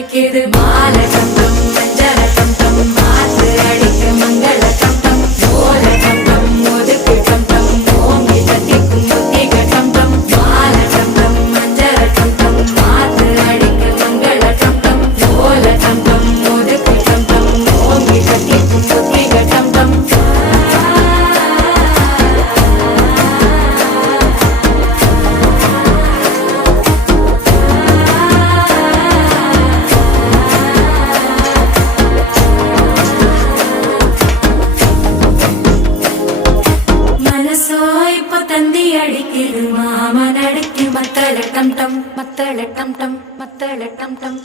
அடிக்குது மால டம் டம் மஞ்சள டம் டம் மாத்து அடிக்க மங்கள டம் டம் ஓல டம் டம் ஒதுக்கு டம் டம் ஓங்கி தட்டிக்கும் முத்திக டம் டம் மால டம் டம் மஞ்சள டம் டம் மாத்து அடிக்க மங்கள டம் டம் ஓல டம் டம் ஒதுக்கு டம் டம் ஓங்கி தட்டிக்கும் முத்திக டம் டம் தந்தி அடிக்குது மாமன் அடிக்கு மத்தள டம் டம் மத்தள டம் டம் மத்தள டம் டம்